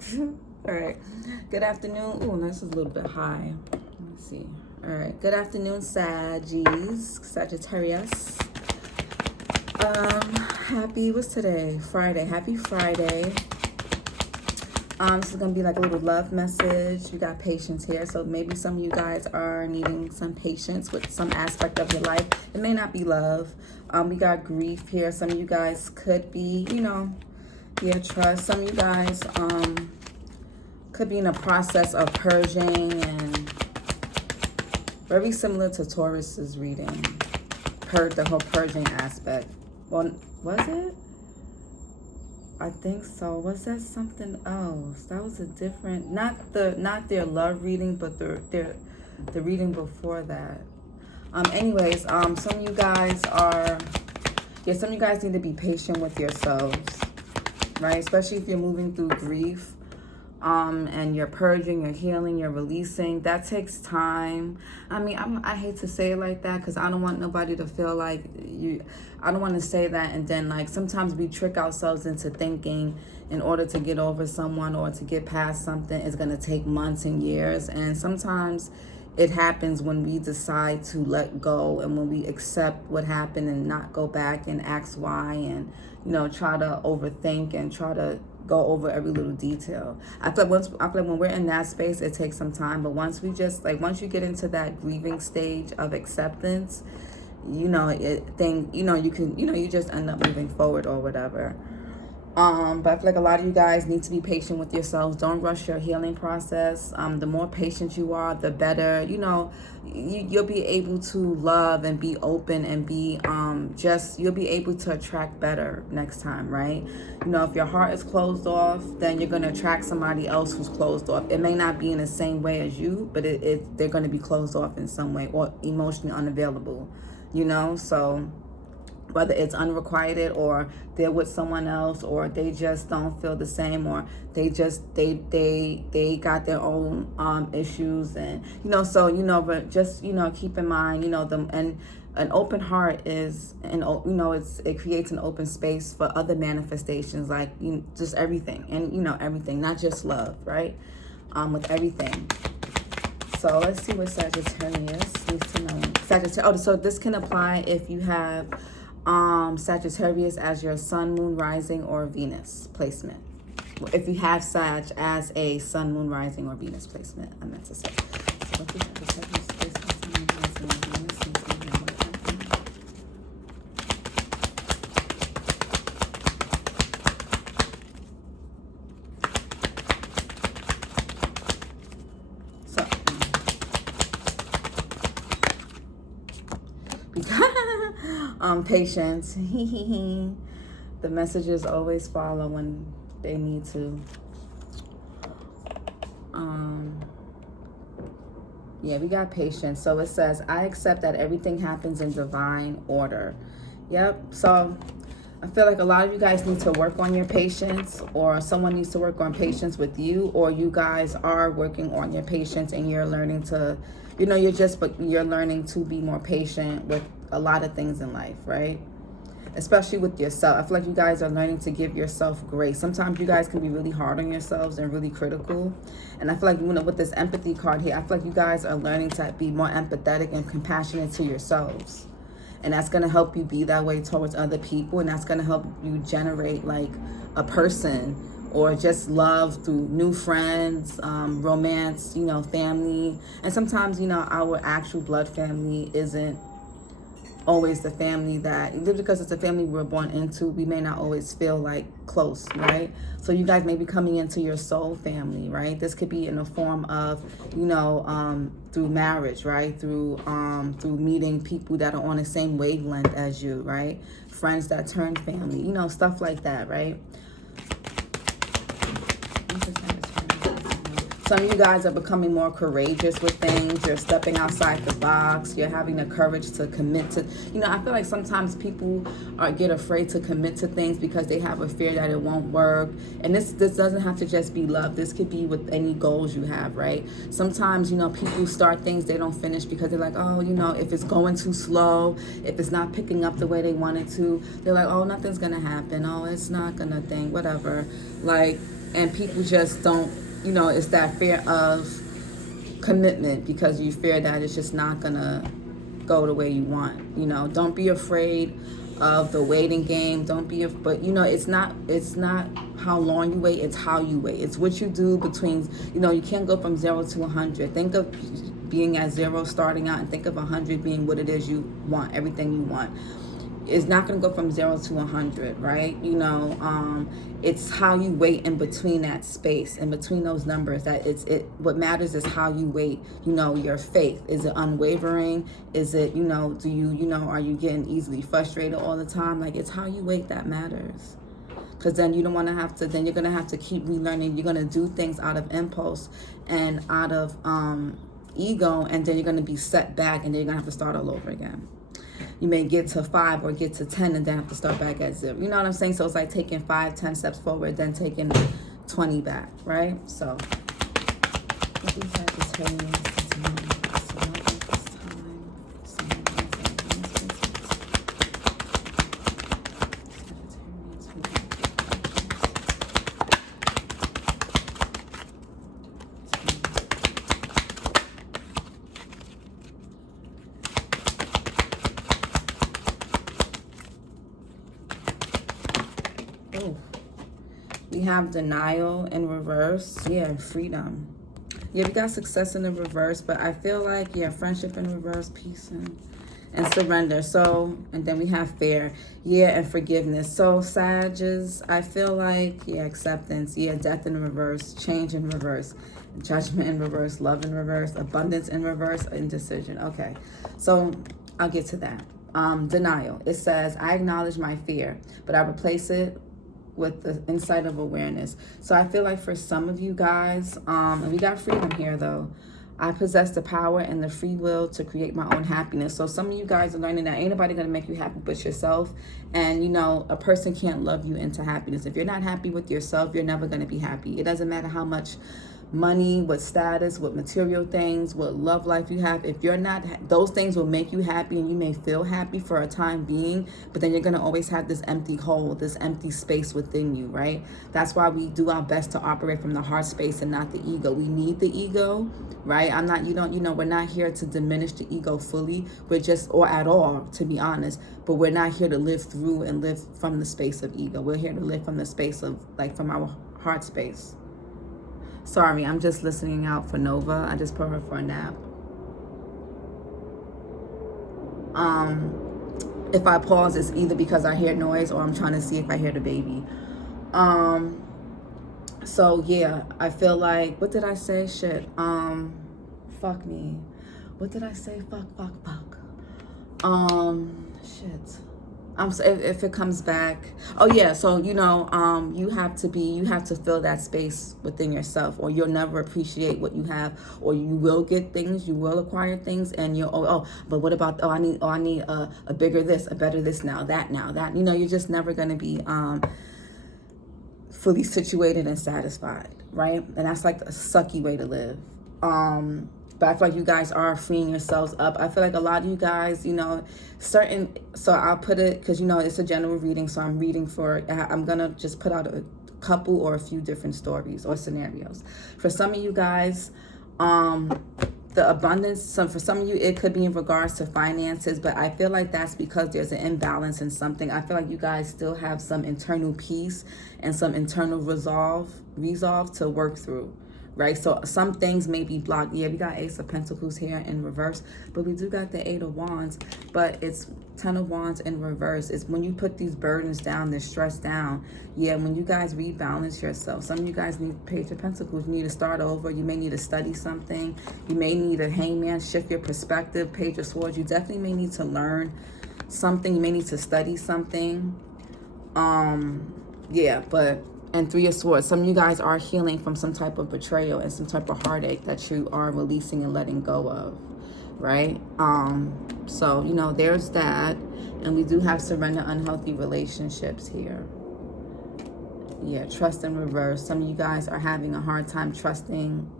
All right. Good afternoon. Oh, this is a little bit high. Let's see. All right. Good afternoon, Sagittarius. What's today? Friday. Happy Friday. This is gonna be like a little love message. We got patience here, so maybe some of you guys are needing some patience with some aspect of your life. It may not be love. We got grief here. Some of you guys could be, trust. Some of you guys, could be in a process of purging, and very similar to Taurus's reading. The whole purging aspect. Well, was it? I think so. Was that something else? That was a different, not their love reading, but the reading before that. Some of you guys some of you guys need to be patient with yourselves, right? Especially if you're moving through grief. And you're purging, you're healing, you're releasing. That takes time. I mean, I hate to say it like that because I don't want nobody to feel like I don't want to say that, and then like sometimes we trick ourselves into thinking in order to get over someone or to get past something it's going to take months and years. And sometimes it happens when we decide to let go and when we accept what happened and not go back and ask why, and try to overthink and try to go over every little detail. I feel like when we're in that space, it takes some time. But once you get into that grieving stage of acceptance, you just end up moving forward or whatever. But I feel like a lot of you guys need to be patient with yourselves. Don't rush your healing process. The more patient you are, the better. You'll be able to love and be open and be you'll be able to attract better next time, right? If your heart is closed off, then you're going to attract somebody else who's closed off. It may not be in the same way as you, but they're going to be closed off in some way or emotionally unavailable, so whether it's unrequited or they're with someone else or they just don't feel the same, or they got their own issues, and but just keep in mind and an open heart is, and it creates an open space for other manifestations, like just everything, and everything, not just love, right? With everything. So let's see what Sagittarius needs to know. Sagittarius. So this can apply if you have Sagittarius as your sun, moon, rising, or Venus placement. If you have Sag as a sun, moon, rising, or Venus placement, I meant to say. So what is Sagittarius based on sun, moon, rising, or Venus? Patience. The messages always follow when they need to. We got patience. So it says, I accept that everything happens in divine order. Yep. So I feel like a lot of you guys need to work on your patience, or someone needs to work on patience with you, or you guys are working on your patience and you're learning to, you're learning to be more patient with a lot of things in life, right? Especially with yourself. I feel like you guys are learning to give yourself grace. Sometimes you guys can be really hard on yourselves and really critical. And I feel like with this empathy card here, I feel like you guys are learning to be more empathetic and compassionate to yourselves. And that's going to help you be that way towards other people. And that's going to help you generate like a person, or just love through new friends, romance, family. And sometimes, our actual blood family isn't always the family that, because it's a family we're born into, we may not always feel like close, right? So you guys may be coming into your soul family, right? This could be in the form of, through marriage, right? Through meeting people that are on the same wavelength as you, right? Friends that turn family, stuff like that, right? Some of you guys are becoming more courageous with things. You're stepping outside the box. You're having the courage to commit to, I feel like sometimes people get afraid to commit to things because they have a fear that it won't work. And this doesn't have to just be love. This could be with any goals you have, right? Sometimes, people start things they don't finish because they're like, oh, if it's going too slow, if it's not picking up the way they want it to, they're like, oh, nothing's going to happen. Oh, it's not going to whatever. Like, and people just don't, you know, it's that fear of commitment because you fear that it's just not gonna go the way you want. You know, don't be afraid of the waiting game. Don't be, but you know, it's not how long you wait, it's how you wait. It's what you do between, you know, you can't go from 0 to 100. Think of being at 0 starting out, and think of 100 being what it is you want, everything you want. It's not going to go from 0 to 100, right? You know, it's how you wait in between that space, in between those numbers. What matters is how you wait. You know, your faith, is it unwavering? Is it, you know, are you getting easily frustrated all the time? Like, it's how you wait that matters. Because then you don't want to have to, then you're going to have to keep relearning. You're going to do things out of impulse and out of ego, and then you're going to be set back, and then you're going to have to start all over again. You may get to 5 or get to 10 and then have to start back at 0. You know what I'm saying? So it's like taking 5, 10 steps forward, then taking 20 back, right? So, what do Sagittarius we have denial in reverse. Yeah, freedom. Yeah, we got success in the reverse, but I feel like, yeah, friendship in reverse, peace and surrender. So, and then we have fear. Yeah, and forgiveness. So, Sages, I feel like, yeah, acceptance. Yeah, death in reverse, change in reverse, judgment in reverse, love in reverse, abundance in reverse, indecision. Okay, so I'll get to that. Denial. It says, I acknowledge my fear, but I replace it with the insight of awareness. So I feel like for some of you guys, and we got freedom here though, I possess the power and the free will to create my own happiness. So some of you guys are learning that ain't nobody gonna make you happy but yourself. And you know, a person can't love you into happiness. If you're not happy with yourself, you're never gonna be happy. It doesn't matter how much money, what status, what material things, what love life you have. If you're not, those things will make you happy and you may feel happy for a time being, but then you're going to always have this empty hole, this empty space within you, right? That's why we do our best to operate from the heart space and not the ego. We need the ego, right? We're not here to diminish the ego fully. We're just, or at all, to be honest, but we're not here to live through and live from the space of ego. We're here to live from the space of, like, from our heart space. Sorry, I'm just listening out for Nova. I just put her for a nap. If I pause, it's either because I hear noise or I'm trying to see if I hear the baby. So yeah, I feel like, what did I say? Shit. Fuck me. What did I say? Fuck. Shit. If it comes back, oh yeah, so you know, you have to fill that space within yourself, or you'll never appreciate what you have, or you will get things, you will acquire things, and you'll but what about, I need a bigger this, a better this, now that, you know, you're just never gonna be fully situated and satisfied, right? And that's like a sucky way to live. But I feel like you guys are freeing yourselves up. I feel like a lot of you guys, you know, so I'll put it, because, you know, it's a general reading, so I'm going to just put out a couple or a few different stories or scenarios. For some of you guys, the abundance, for some of you, it could be in regards to finances, but I feel like that's because there's an imbalance in something. I feel like you guys still have some internal peace and some internal resolve to work through. Right, so some things may be blocked. Yeah, we got Ace of Pentacles here in reverse, but we do got the 8 of Wands, but it's 10 of Wands in reverse. It's when you put these burdens down, this stress down. Yeah, when you guys rebalance yourself. Some of you guys need Page of Pentacles. You need to start over. You may need to study something. You may need a hangman, shift your perspective. Page of Swords. You definitely may need to learn something. You may need to study something. Yeah, but... And 3 of Swords. Some of you guys are healing from some type of betrayal and some type of heartache that you are releasing and letting go of, right? So, you know, there's that. And we do have surrender unhealthy relationships here. Yeah, trust in reverse. Some of you guys are having a hard time trusting,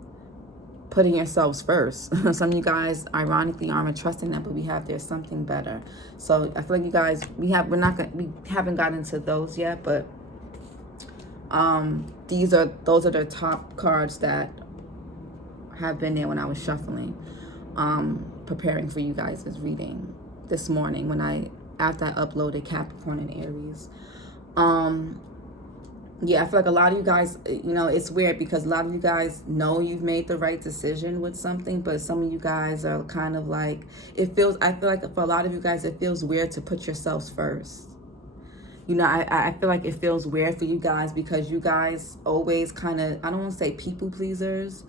putting yourselves first. Some of you guys, ironically, aren't trusting that, but we have, there's something better. So I feel like you guys, we haven't gotten into those yet, but Those are the top cards that have been there when I was shuffling, preparing for you guys' reading this morning after I uploaded Capricorn and Aries. Yeah, I feel like a lot of you guys, it's weird because a lot of you guys know you've made the right decision with something, but some of you guys are kind of like, I feel like for a lot of you guys, it feels weird to put yourselves first. I feel like it feels weird for you guys because you guys always kind of, I don't want to say people pleasers,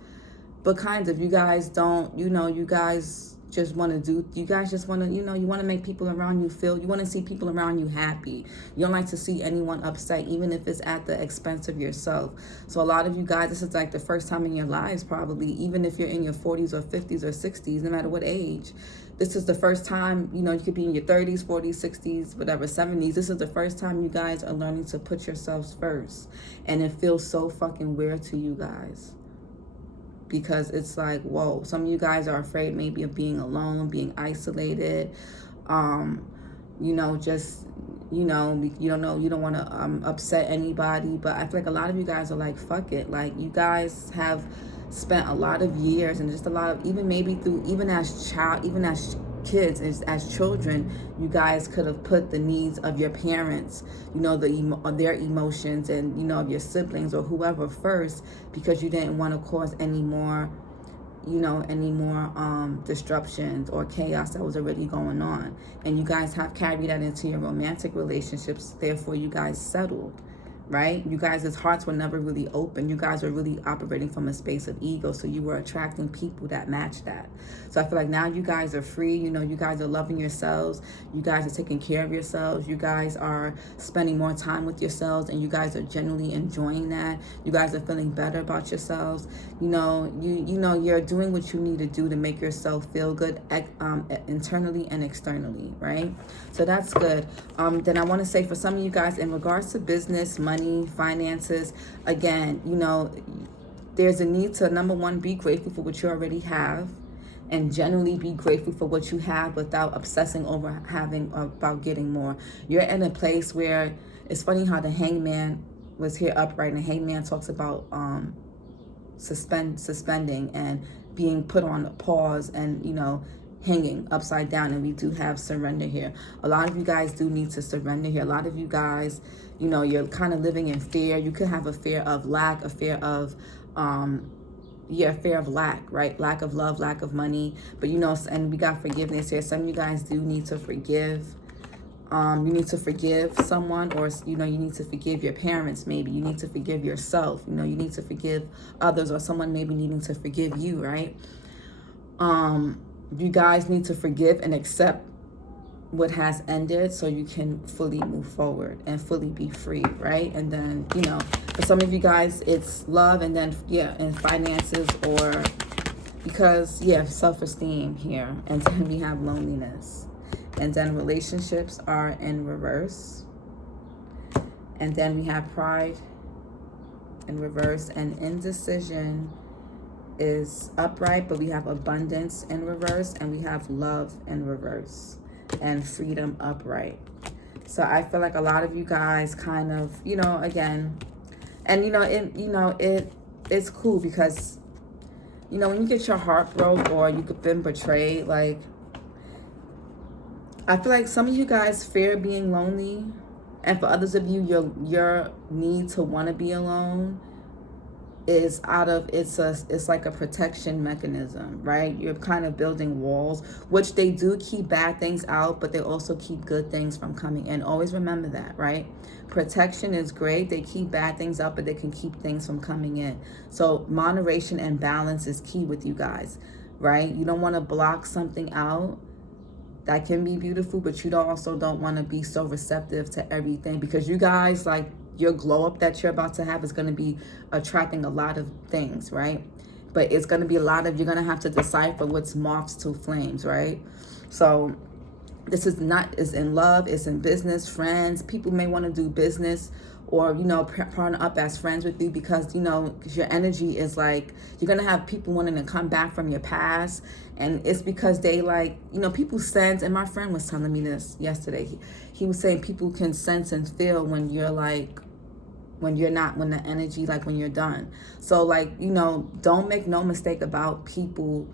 but kind of, you guys don't, you guys just want to you want to, you want to make people around you you want to see people around you happy. You don't like to see anyone upset, even if it's at the expense of yourself. So a lot of you guys, this is like the first time in your lives, probably, even if you're in your 40s or 50s or 60s, no matter what age, this is the first time, you could be in your 30s, 40s, 60s, whatever, 70s. This is the first time you guys are learning to put yourselves first. And it feels so fucking weird to you guys. Because it's like, whoa, some of you guys are afraid maybe of being alone, being isolated, you don't want to upset anybody. But I feel like a lot of you guys are like, fuck it. Like, you guys have spent a lot of years and just a lot of, even as kids, as children, you guys could have put the needs of your parents, their emotions and, of your siblings or whoever first, because you didn't want to cause any more disruptions or chaos that was already going on. And you guys have carried that into your romantic relationships. Therefore, you guys settled. Right? You guys' hearts were never really open. You guys were really operating from a space of ego. So you were attracting people that matched that. So I feel like now you guys are free. You guys are loving yourselves. You guys are taking care of yourselves. You guys are spending more time with yourselves, and you guys are genuinely enjoying that. You guys are feeling better about yourselves. You're doing what you need to do to make yourself feel good internally and externally, right? So that's good. Then I want to say for some of you guys, in regards to business, money, finances, again, there's a need to, number one, be grateful for what you already have, and generally be grateful for what you have without obsessing over about getting more. You're in a place where it's funny how the Hangman was here upright, and the Hangman talks about suspending and being put on pause and hanging upside down. And we do have surrender here. A lot of you guys do need to surrender here. A lot of you guys, you're kind of living in fear. You could have a fear of lack, a fear of fear of lack, right? Lack of love, lack of money. But and we got forgiveness here. Some of you guys do need to forgive. You need to forgive someone, or you need to forgive your parents. Maybe you need to forgive yourself. You need to forgive others, or someone maybe needing to forgive you, right? You guys need to forgive and accept what has ended so you can fully move forward and fully be free, right? And then, for some of you guys, it's love, and then, and finances, or because, self-esteem here. And then we have loneliness. And then relationships are in reverse. And then we have pride in reverse, and indecision is upright, but we have abundance in reverse, and we have love in reverse, and freedom upright. So I feel like a lot of you guys kind of, again, and it's cool because when you get your heart broke or you've been betrayed, like, I feel like some of you guys fear being lonely, and for others of you, your need to want to be alone is it's like a protection mechanism, right? You're kind of building walls, which they do keep bad things out, but they also keep good things from coming in. Always remember that, right? Protection is great. They keep bad things out, but they can keep things from coming in. So moderation and balance is key with you guys, right? You don't want to block something out that can be beautiful, but you also don't want to be so receptive to everything, because you guys, like, your glow up that you're about to have is going to be attracting a lot of things, right? But it's going to be you're going to have to decipher what's moths to flames, right? So this is in love, it's in business, friends. People may want to do business or, partner up as friends with you because, because your energy is like, you're going to have people wanting to come back from your past. And it's because they people sense, and my friend was telling me this yesterday. He was saying people can sense and feel when you're like when you're not, when the energy, like when you're done. So like, you know, don't make no mistake about people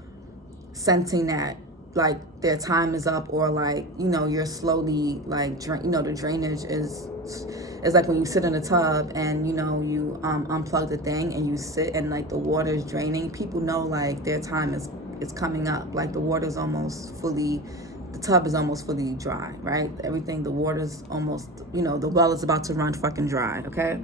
sensing that like their time is up, or like, you know, you're slowly like you know, the drainage is like when you sit in a tub and, you know, you unplug the thing and you sit and like the water is draining. People know like their time is coming up, like the water's almost fully, the tub is almost fully dry, right? Everything, the water's almost, you know, the well is about to run fucking dry, okay?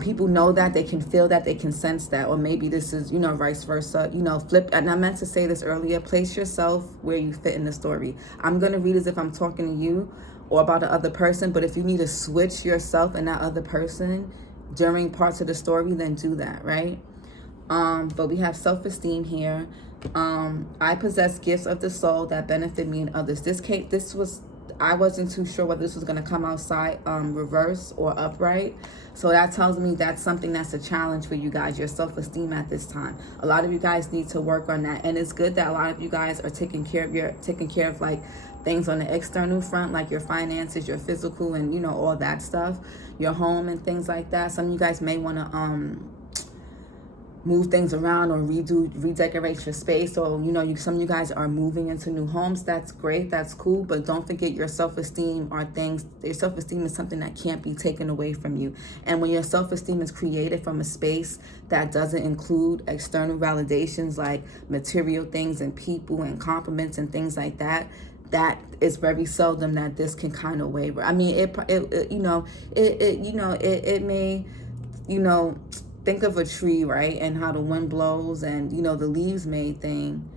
People know that, they can feel that, they can sense that. Or maybe this is, you know, vice versa, you know, flip. And I meant to say this earlier, place yourself where you fit in the story. I'm going to read as if I'm talking to you or about the other person, but if you need to switch yourself and that other person during parts of the story, then do that, right? But we have self-esteem here. I possess gifts of the soul that benefit me and others. I wasn't too sure whether this was going to come outside reverse or upright. So that tells me that's something that's a challenge for you guys, your self-esteem at this time. A lot of you guys need to work on that. And it's good that a lot of you guys are taking care of like things on the external front, like your finances, your physical, and, you know, all that stuff, your home and things like that. Some of you guys may want to move things around or redecorate your space, or, you know, some of you guys are moving into new homes. That's great, that's cool, but don't forget your self-esteem your self-esteem is something that can't be taken away from you. And when your self-esteem is created from a space that doesn't include external validations like material things and people and compliments and things like that, that is very seldom that this can kind of waver. I mean, it may, you know, think of a tree, right? And how the wind blows and, you know, the leaves may thing,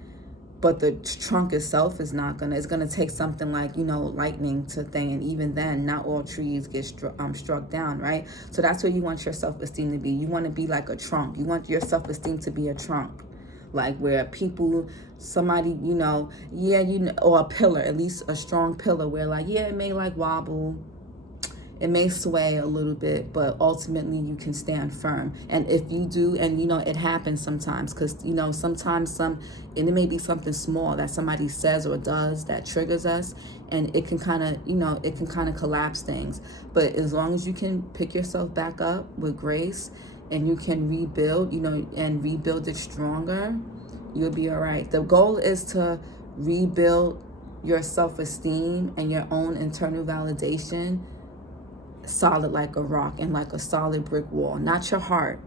but the trunk itself is not gonna, it's gonna take something like, you know, lightning to thing. And even then, not all trees get struck down, right? So that's where you want your self-esteem to be. You want to be like a trunk. You want your self-esteem to be a trunk, like where somebody, you know, or a pillar, at least a strong pillar where like, yeah, it may like wobble, it may sway a little bit, but ultimately you can stand firm. And if you do, and, you know, it happens sometimes, because, you know, sometimes and it may be something small that somebody says or does that triggers us, and it can kind of, you know, it can kind of collapse things. But as long as you can pick yourself back up with grace and you can rebuild, you know, and rebuild it stronger, you'll be all right. The goal is to rebuild your self-esteem and your own internal validation solid like a rock and like a solid brick wall. Not your heart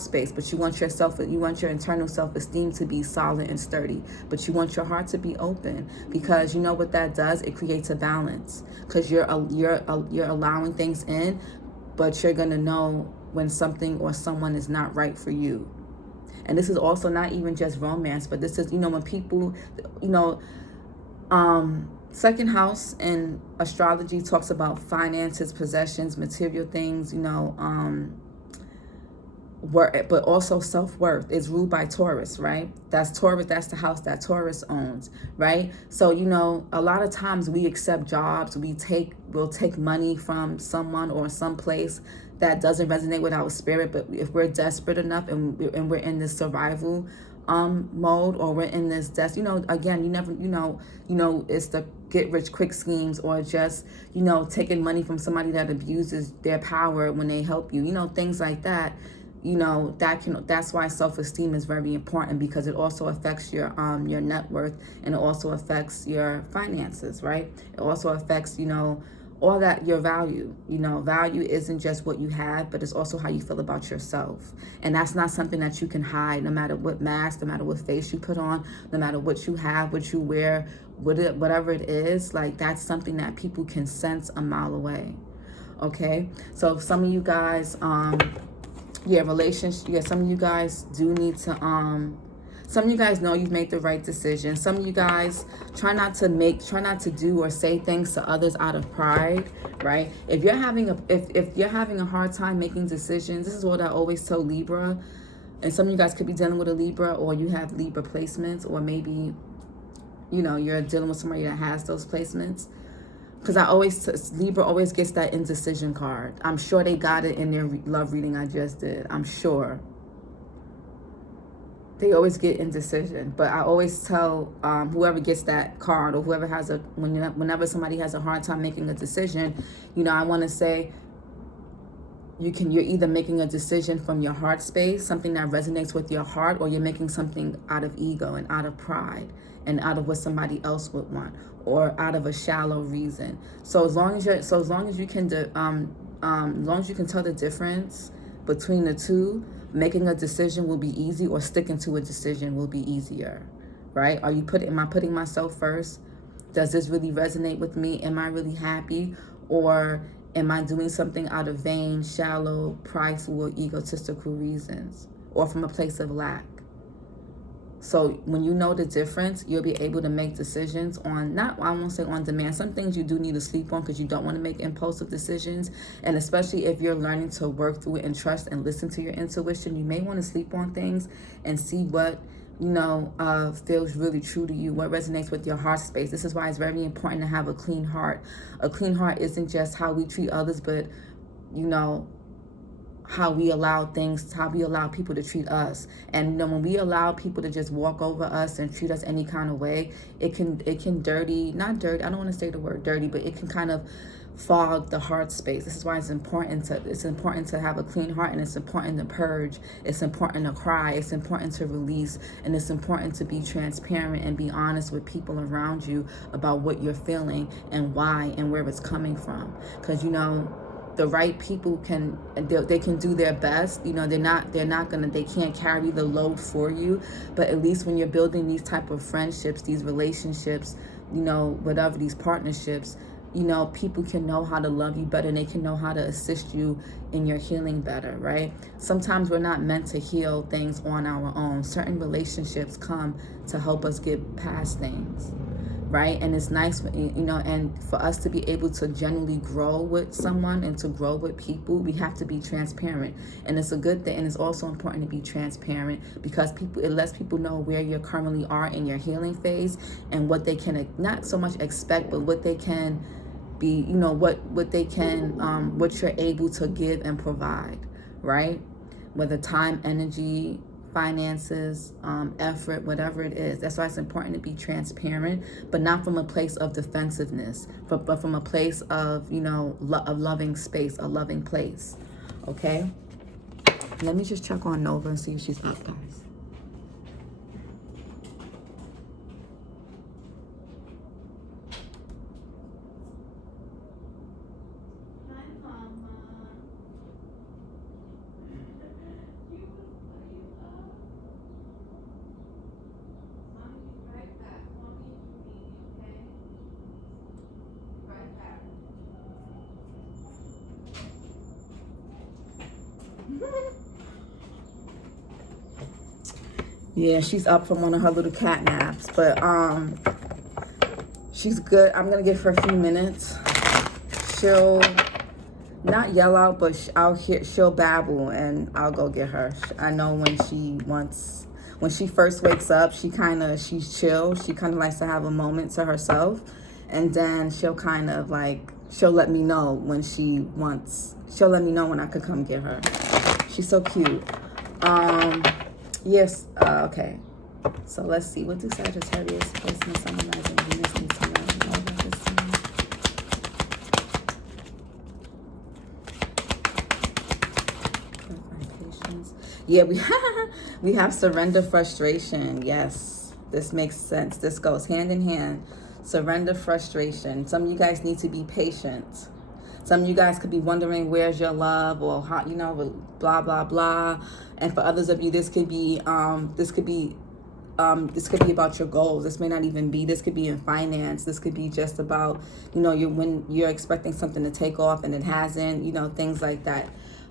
space, but you want your internal self-esteem to be solid and sturdy, but you want your heart to be open, because you know what that does? It creates a balance, because you're allowing things in, but you're gonna know when something or someone is not right for you. And this is also not even just romance, but this is, you know, when people, you know, second house in astrology talks about finances, possessions, material things, you know, but also self-worth is ruled by Taurus, right? That's Taurus, that's the house that Taurus owns, right? So, you know, a lot of times we accept jobs, we'll take money from someone or someplace that doesn't resonate with our spirit. But if we're desperate enough and we're in this survival mode, or we're in this you know, again, you never, you know, it's the get rich quick schemes, or just, you know, taking money from somebody that abuses their power when they help you, you know, things like that. You know, that's why self-esteem is very important, because it also affects your net worth, and it also affects your finances, right? It also affects, you know, all that, your value. You know, value isn't just what you have, but it's also how you feel about yourself. And that's not something that you can hide, no matter what mask, no matter what face you put on, no matter what you have, what you wear, whatever it is. Like, that's something that people can sense a mile away. Okay? So some of you guys, some of you guys do need to, some of you guys know you've made the right decision. Some of you guys try not to do or say things to others out of pride, right? If you're having a hard time making decisions, this is what I always tell Libra. And some of you guys could be dealing with a Libra, or you have Libra placements, or maybe, you know, you're dealing with somebody that has those placements. Because Libra always gets that indecision card. I'm sure they got it in their love reading I just did. I'm sure. They always get indecision. But I always tell whoever gets that card, or whoever has whenever somebody has a hard time making a decision, you know, I want to say, you're either making a decision from your heart space, something that resonates with your heart, or you're making something out of ego and out of pride and out of what somebody else would want, or out of a shallow reason. So as long as you can as long as you can tell the difference between the two, making a decision will be easy, or sticking to a decision will be easier, right? Am I putting myself first? Does this really resonate with me? Am I really happy? Or am I doing something out of vain, shallow, prideful, or egotistical reasons, or from a place of lack? So when you know the difference, you'll be able to make decisions on, I won't say on demand. Some things you do need to sleep on because you don't want to make impulsive decisions. And especially if you're learning to work through it and trust and listen to your intuition, you may want to sleep on things and see what, feels really true to you, what resonates with your heart space. This is why it's very important to have a clean heart. A clean heart isn't just how we treat others, but, how we allow people to treat us. And when we allow people to just walk over us and treat us any kind of way, it can not dirty, I don't want to say the word dirty, but it can kind of fog the heart space. This is why it's important to have a clean heart, and it's important to purge, it's important to cry, it's important to release, and it's important to be transparent and be honest with people around you about what you're feeling and why and where it's coming from. Because the right people can do their best. They can't carry the load for you, but at least when you're building these type of friendships, these relationships, whatever, these partnerships, people can know how to love you better, and they can know how to assist you in your healing better, right? Sometimes we're not meant to heal things on our own. Certain relationships come to help us get past things, right? And it's nice, and for us to be able to genuinely grow with someone and to grow with people, we have to be transparent. And it's a good thing, and it's also important to be transparent because it lets people know where you currently are in your healing phase and what they can not so much expect, but what they can be, what you're able to give and provide, right? Whether time, energy, finances, effort, whatever it is. That's why it's important to be transparent, but not from a place of defensiveness, but from a place of, a loving space, a loving place. Okay? Let me just check on Nova and see if she's up, guys. Yeah, she's up from one of her little cat naps, but she's good. I'm gonna give her a few minutes. She'll not yell out, but she'll babble, and I'll go get her. I know when she first wakes up, she's chill. She kind of likes to have a moment to herself, and then she'll let me know when she'll let me know when I could come get her. She's so cute. Yes, okay. So let's see. What do Sagittarius, person, Sun, Rising, Venus need to know about this time? Patience. Yeah, we have surrender, frustration. Yes, this makes sense. This goes hand in hand. Surrender, frustration. Some of you guys need to be patient. Some of you guys could be wondering, where's your love, or how, blah, blah, blah. And for others of you, this could be about your goals. This may not even be. This could be in finance. This could be just about, when you're expecting something to take off and it hasn't, things like that.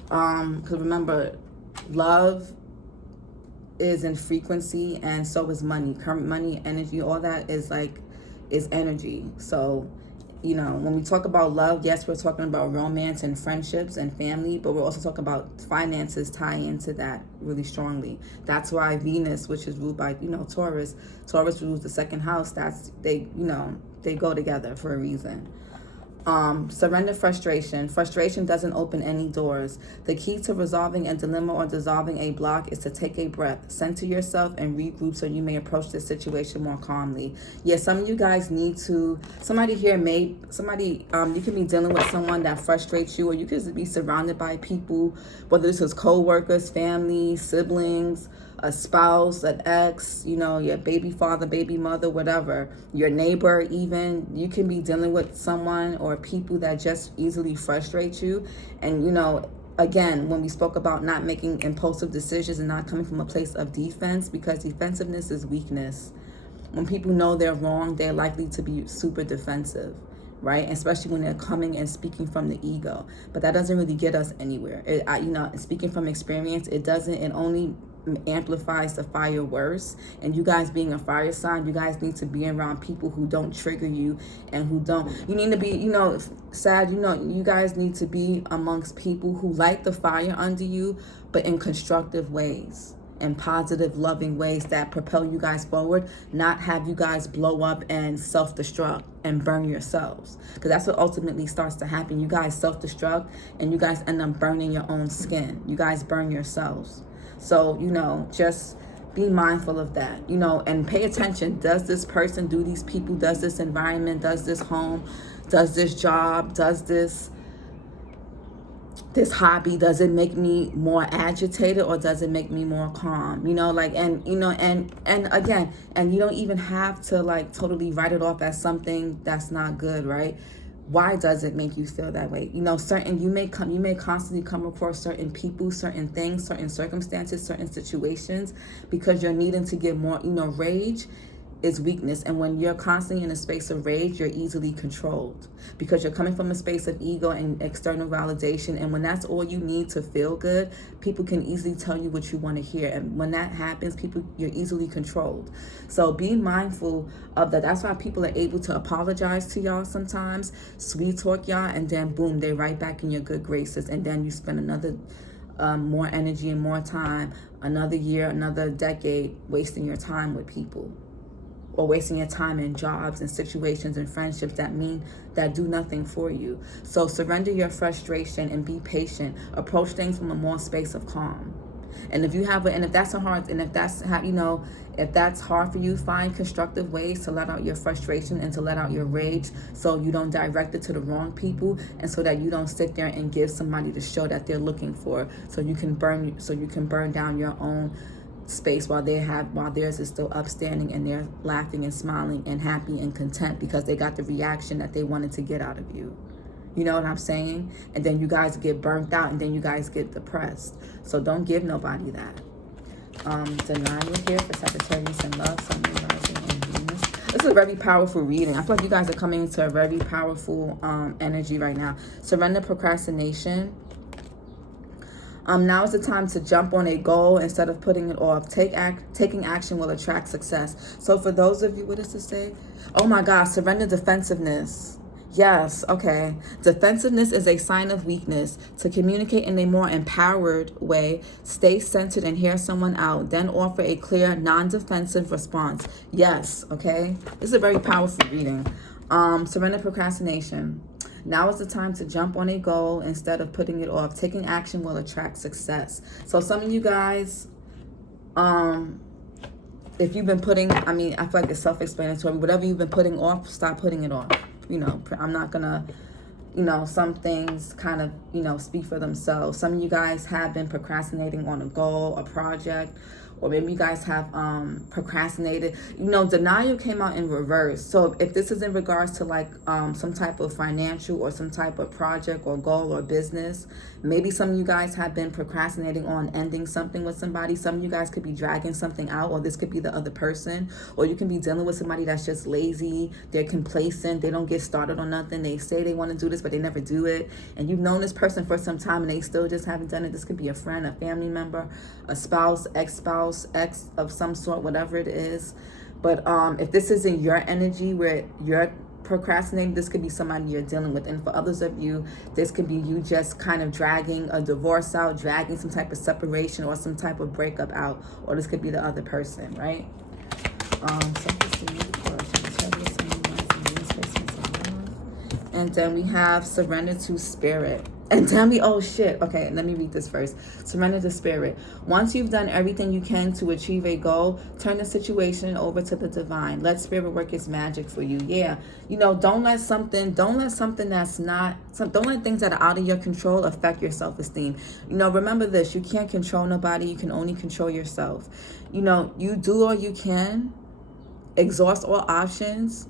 Because remember, love is in frequency, and so is money. Current money, energy, all that is energy. So, when we talk about love, yes, we're talking about romance and friendships and family, but we're also talking about finances tie into that really strongly. That's why Venus, which is ruled by, Taurus rules the second house. They go together for a reason. Surrender frustration. Frustration doesn't open any doors. The key to resolving a dilemma or dissolving a block is to take a breath, center yourself, and regroup so you may approach the situation more calmly. Yeah, some of you guys need to, somebody here may, you can be dealing with someone that frustrates you, or you could be surrounded by people, whether this is co-workers, family, siblings, a spouse, an ex, you know, your baby father, baby mother, whatever, your neighbor even. You can be dealing with someone or people that just easily frustrate you. And, you know, again, when we spoke about not making impulsive decisions and not coming from a place of defense, because defensiveness is weakness. When people know they're wrong, they're likely to be super defensive, right? Especially when they're coming and speaking from the ego. But that doesn't really get us anywhere. You know, speaking from experience, it only amplifies the fire worse. And you guys being a fire sign, you guys need to be around people who don't trigger you and who don't, you need to be, you know, sad, you know, you guys need to be amongst people who light the fire under you, but in constructive ways and positive, loving ways that propel you guys forward, not have you guys blow up and self-destruct and burn yourselves. Because that's what ultimately starts to happen. You guys self-destruct and you guys end up burning your own skin. You guys burn yourselves. So, you know, just be mindful of that, you know, and pay attention. Does this person, do these people, does this environment, does this home, does this job, does this hobby, does it make me more agitated or does it make me more calm? You know, like, and, you know, and again, and you don't even have to like totally write it off as something that's not good, right? Why does it make you feel that way? You know, you may constantly come across certain people, certain things, certain circumstances, certain situations, because you're needing to get more, you know, rage is weakness. And when you're constantly in a space of rage, you're easily controlled because you're coming from a space of ego and external validation. And when that's all you need to feel good, people can easily tell you what you want to hear. And when that happens, you're easily controlled. So be mindful of that. That's why people are able to apologize to y'all sometimes, sweet talk y'all, and then boom, they're right back in your good graces. And then you spend another more energy and more time, another year, another decade, wasting your time with people, or wasting your time in jobs and situations and friendships that do nothing for you. So surrender your frustration and be patient. Approach things from a more space of calm. And if that's hard for you, find constructive ways to let out your frustration and to let out your rage, so you don't direct it to the wrong people, and so that you don't sit there and give somebody the show that they're looking for, so you can burn down your own space while theirs is still upstanding and they're laughing and smiling and happy and content because they got the reaction that they wanted to get out of you. You know what I'm saying? And then you guys get burnt out and then you guys get depressed. So don't give nobody that. Denial here for Sagittarius in love, Sun, Rising, and Venus. This is a very powerful reading. I feel like you guys are coming into a very powerful energy right now. Surrender procrastination. Now is the time to jump on a goal instead of putting it off. Taking action will attract success. So for those of you, what does this say? Oh my God, surrender defensiveness. Yes, okay. Defensiveness is a sign of weakness. To communicate in a more empowered way, stay centered and hear someone out. Then offer a clear, non-defensive response. Yes, okay. This is a very powerful reading. Surrender procrastination. Now is the time to jump on a goal instead of putting it off. Taking action will attract success. So some of you guys, if you've been I feel like it's self-explanatory. Whatever you've been putting off, stop putting it off. You know, I'm not gonna, you know, some things kind of, you know, speak for themselves. Some of you guys have been procrastinating on a goal, a project, or maybe you guys have procrastinated. You know, denial came out in reverse. So if this is in regards to like some type of financial or some type of project or goal or business, maybe some of you guys have been procrastinating on ending something with somebody. Some of you guys could be dragging something out, or this could be the other person, or you can be dealing with somebody that's just lazy, they're complacent, they don't get started on nothing, they say they want to do this but they never do it, and you've known this person for some time and they still just haven't done it. This could be a friend, a family member, a spouse, ex-spouse, ex of some sort, whatever it is. But if this is in your energy where you're procrastinating, this could be somebody you're dealing with. And for others of you, this could be you just kind of dragging a divorce out, dragging some type of separation or some type of breakup out, or this could be the other person, right? And then we have surrender to spirit. And tell me, oh shit. Okay, let me read this first. Surrender to spirit. Once you've done everything you can to achieve a goal, turn the situation over to the divine. Let spirit work its magic for you. Yeah. Don't let things that are out of your control affect your self-esteem. Remember this, you can't control nobody. You can only control yourself. You do all you can, exhaust all options,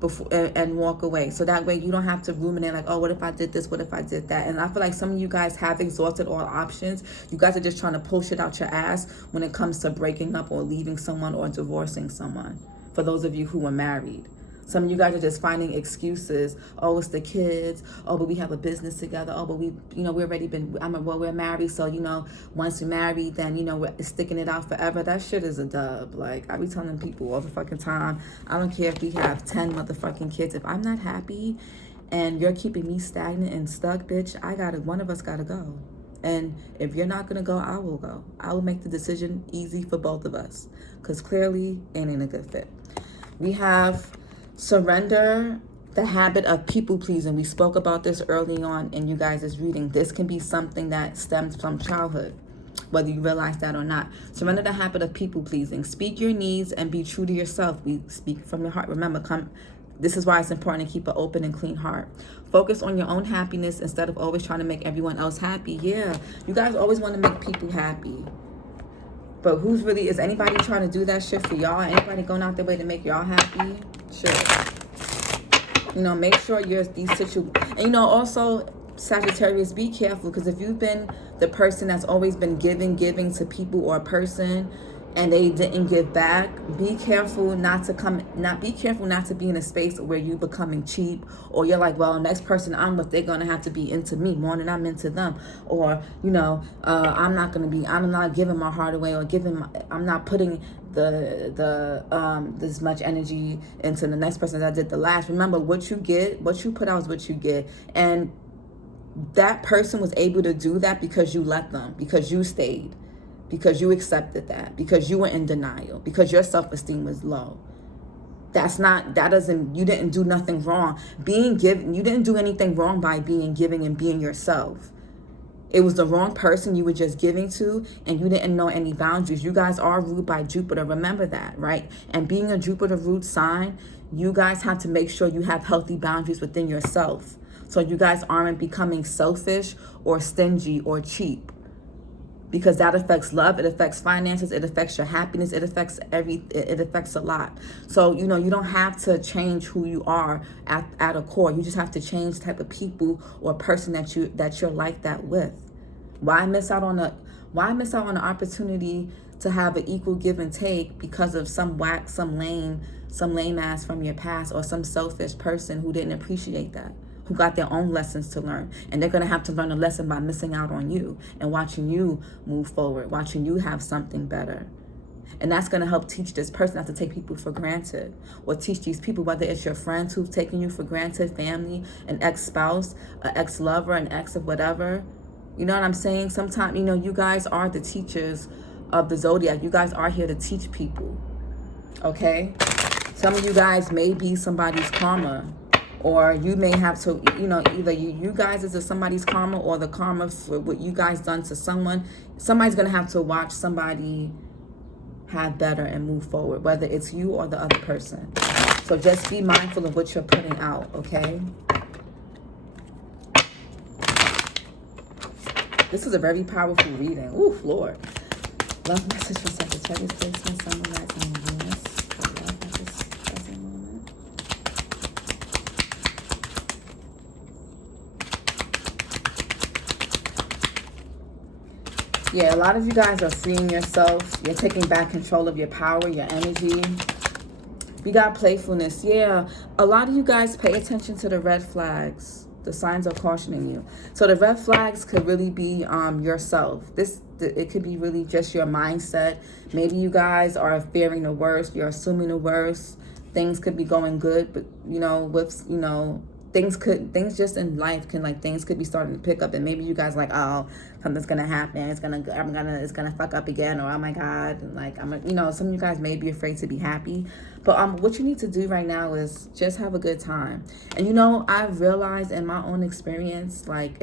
before and walk away, so that way you don't have to ruminate like, oh, what if I did this, what if I did that. And I feel like some of you guys have exhausted all options. You guys are just trying to pull shit out your ass when it comes to breaking up or leaving someone or divorcing someone. For those of you who are married, some of you guys are just finding excuses. Oh, it's the kids. Oh, but we have a business together. Oh, but we already been, we're married. So, once we're married, then, we're sticking it out forever. That shit is a dub. Like, I be telling people all the fucking time, I don't care if we have 10 motherfucking kids. If I'm not happy and you're keeping me stagnant and stuck, bitch, one of us gotta go. And if you're not gonna go, I will go. I will make the decision easy for both of us. Because clearly, it ain't a good fit. We have surrender the habit of people pleasing. We spoke about this early on in you guys' reading. This can be something that stems from childhood, whether you realize that or not. Surrender the habit of people pleasing. Speak your needs and be true to yourself. We speak from your heart. Remember, this is why it's important to keep an open and clean heart. Focus on your own happiness instead of always trying to make everyone else happy. Yeah, you guys always want to make people happy. But is anybody trying to do that shit for y'all? Anybody going out their way to make y'all happy? Sure. Make sure you're these situations. And also, Sagittarius, be careful, because if you've been the person that's always been giving to people or a person, and they didn't give back, be careful not to be in a space where you becoming cheap, or you're like, well, the next person I'm with, they're gonna have to be into me more than I'm into them, or I'm not giving my heart away, or I'm not putting this much energy into the next person that I did the last. Remember, what you put out is what you get. And that person was able to do that because you let them, because you stayed, because you accepted that, because you were in denial, because your self-esteem was low. You didn't do nothing wrong. You didn't do anything wrong by being giving and being yourself. It was the wrong person you were just giving to, and you didn't know any boundaries. You guys are ruled by Jupiter. Remember that, right? And being a Jupiter root sign, you guys have to make sure you have healthy boundaries within yourself. So you guys aren't becoming selfish or stingy or cheap. Because that affects love, it affects finances, it affects your happiness, it affects it affects a lot. So, you don't have to change who you are at a core. You just have to change the type of people or person that you're like that with. Why miss out on an opportunity to have an equal give and take because of some lame ass from your past, or some selfish person who didn't appreciate that, who got their own lessons to learn, and they're going to have to learn a lesson by missing out on you and watching you move forward, watching you have something better. And that's going to help teach this person not to take people for granted, or teach these people, whether it's your friends who've taken you for granted, family, an ex-spouse, an ex-lover, an ex of whatever. You know what I'm saying? Sometimes, you guys are the teachers of the zodiac. You guys are here to teach people, okay? Some of you guys may be somebody's karma. Or you may have to, either you guys is somebody's karma, or the karma for what you guys done to someone. Somebody's going to have to watch somebody have better and move forward, whether it's you or the other person. So just be mindful of what you're putting out, okay? This is a very powerful reading. Ooh, Lord. Love message for Sagittarius, placement, Sun, Moon, Rising, and Venus. Love at this present moment. Yeah, a lot of you guys are freeing yourself. You're taking back control of your power, your energy. We got playfulness. Yeah, a lot of you guys pay attention to the red flags. The signs are cautioning you. So the red flags could really be yourself. It could be really just your mindset. Maybe you guys are fearing the worst. You're assuming the worst. Things could be going good, but things just in life things could be starting to pick up, and maybe you guys like, oh, something's gonna happen. It's gonna fuck up again, or oh my God, like some of you guys may be afraid to be happy, but what you need to do right now is just have a good time. And I've realized in my own experience, like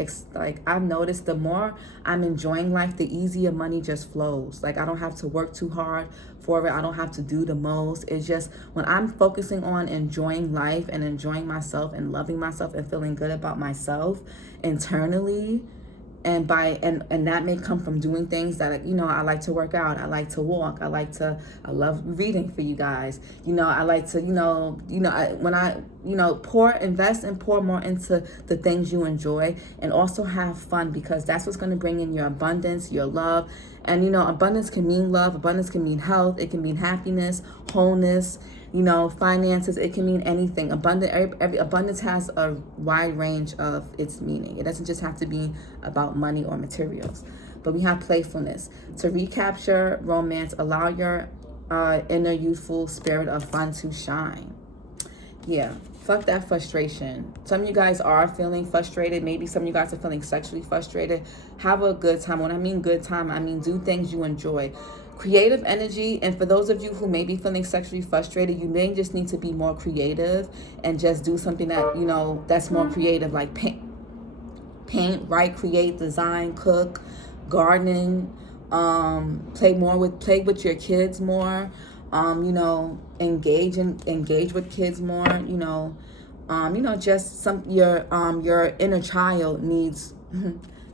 I've noticed the more I'm enjoying life, the easier money just flows. Like I don't have to work too hard for it. I don't have to do the most. It's just when I'm focusing on enjoying life and enjoying myself and loving myself and feeling good about myself internally, and that may come from doing things that I like to work out, I like to walk, I love reading for you guys, I like to invest and pour more into the things you enjoy, and also have fun, because that's what's going to bring in your abundance, your love. And abundance can mean love, abundance can mean health, it can mean happiness, wholeness, finances. It can mean anything. Abundance has a wide range of its meaning. It doesn't just have to be about money or materials. But we have playfulness. To recapture romance, allow your inner youthful spirit of fun to shine. Yeah, fuck that frustration. Some of you guys are feeling frustrated. Maybe some of you guys are feeling sexually frustrated. Have a good time. When I mean good time, I mean do things you enjoy. Creative energy, and for those of you who may be feeling sexually frustrated, you may just need to be more creative and just do something that, that's more creative, like paint, write, create, design, cook, gardening, play with your kids more, engage with kids more, just your inner child needs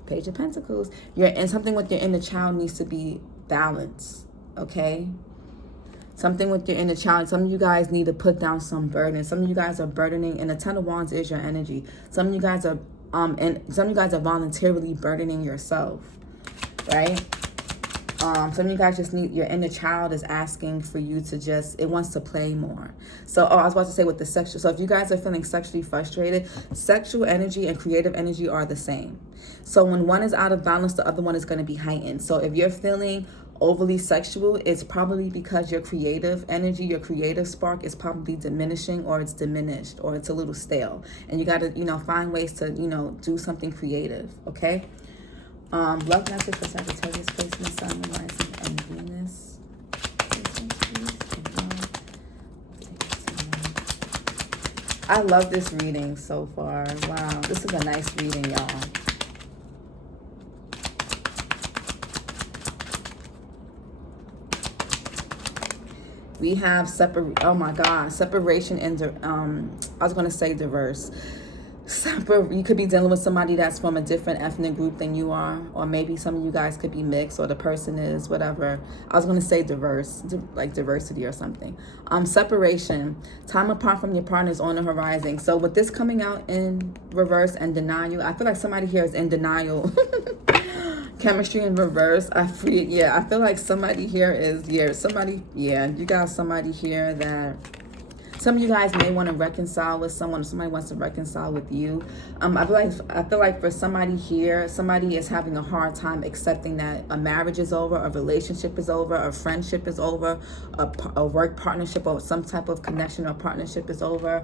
Page of Pentacles. Something with your inner child needs to be balance, okay? Something with your inner child. Some of you guys need to put down some burden. Some of you guys are burdening, and the Ten of Wands is your energy. Some of you guys are voluntarily burdening yourself, right? Some of you guys just need, your inner child is asking for you to it wants to play more. So, I was about to say with the sexual. So if you guys are feeling sexually frustrated, sexual energy and creative energy are the same. So when one is out of balance, the other one is going to be heightened. So if you're feeling overly sexual, it's probably because your creative energy, your creative spark is probably diminishing, or it's diminished, or it's a little stale. And you got to, find ways to, do something creative, okay? Love message for Sagittarius, placement, Sun, Rising, and Venus. I love this reading so far. Wow, this is a nice reading, y'all. We have separation and I was going to say diverse. You could be dealing with somebody that's from a different ethnic group than you are, or maybe some of you guys could be mixed, or the person is whatever. I was going to say diverse, like diversity or something. Separation, time apart from your partner is on the horizon. So with this coming out in reverse and denial, I feel like somebody here is in denial. Chemistry in reverse. I feel like somebody here is, you got somebody here that some of you guys may want to reconcile with someone. Somebody wants to reconcile with you. I feel like for somebody here, somebody is having a hard time accepting that a marriage is over, a relationship is over, a friendship is over, a work partnership or some type of connection or partnership is over.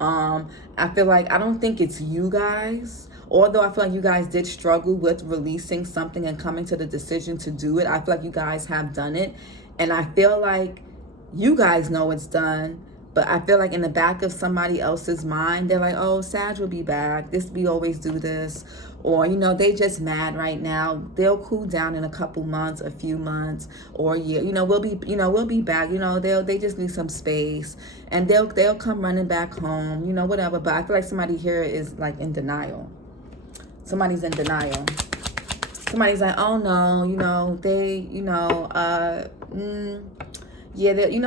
I feel like, I don't think it's you guys. Although I feel like you guys did struggle with releasing something and coming to the decision to do it, I feel like you guys have done it. And I feel like you guys know it's done. But I feel like in the back of somebody else's mind, they're like, oh, Sag will be back. We always do this. Or, they just mad right now. They'll cool down in a couple months, a few months, or a year. We'll be back. They just need some space. And they'll come running back home, whatever. But I feel like somebody here is like in denial. Somebody's in denial. Somebody's like, oh no,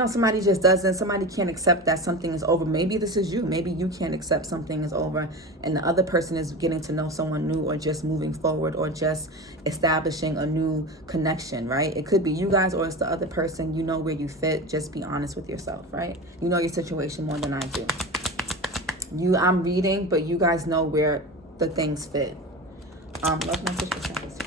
somebody just doesn't, somebody can't accept that something is over. Maybe this is you. Maybe you can't accept something is over, and the other person is getting to know someone new, or just moving forward, or just establishing a new connection, right? It could be you guys, or it's the other person. You know where you fit. Just be honest with yourself, right? You know your situation more than I do. I'm reading, but you guys know where the things fit. Love message for Sagittarius.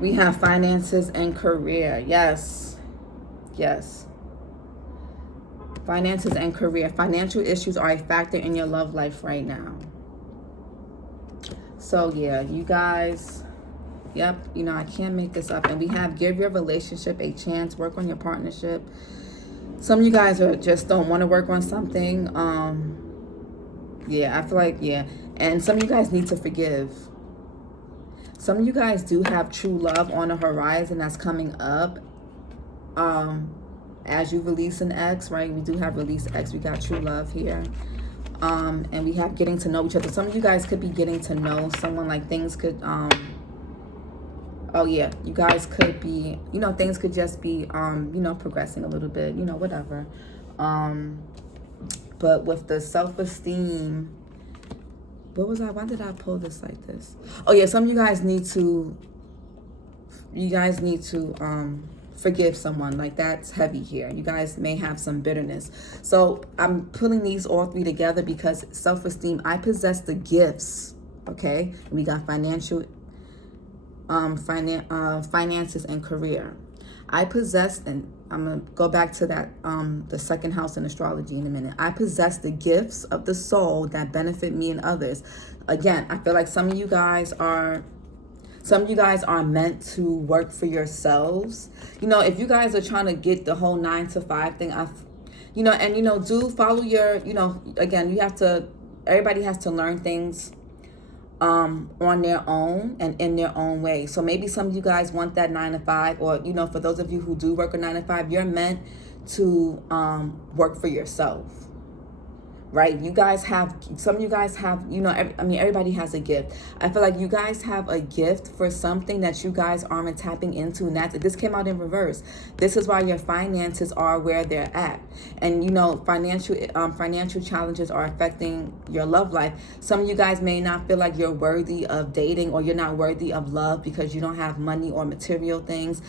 We have finances and career. Yes. Yes. Finances and career. Financial issues are a factor in your love life right now. So yeah, you guys, yep, I can't make this up. And we have give your relationship a chance, work on your partnership. Some of you guys are just don't want to work on something. Yeah, I feel like, yeah. And some of you guys need to forgive. Some of you guys do have true love on the horizon that's coming up. As you release an ex, right? We do have release ex. We got true love here. And we have getting to know each other. Some of you guys could be getting to know someone, like things could, oh yeah, you guys could be, things could just be, progressing a little bit, whatever. But with the self-esteem, why did I pull this like this? Oh yeah, some of you guys need to, forgive someone. Like, that's heavy here. You guys may have some bitterness. So I'm putting these all three together because self-esteem, I possess the gifts, okay? And we got finances and career. I possess, and I'm going to go back to that, the second house in astrology in a minute. I possess the gifts of the soul that benefit me and others. Again, I feel like some of you guys are meant to work for yourselves. If you guys are trying to get the whole 9 to 5 thing, do follow your, again, everybody has to learn things on their own and in their own way. So maybe some of you guys want that 9 to 5, or, for those of you who do work a 9 to 5, you're meant to work for yourself. Right? Some of you guys have, everybody has a gift. I feel like you guys have a gift for something that you guys aren't tapping into. And this came out in reverse. This is why your finances are where they're at. And, financial challenges are affecting your love life. Some of you guys may not feel like you're worthy of dating, or you're not worthy of love because you don't have money or material things.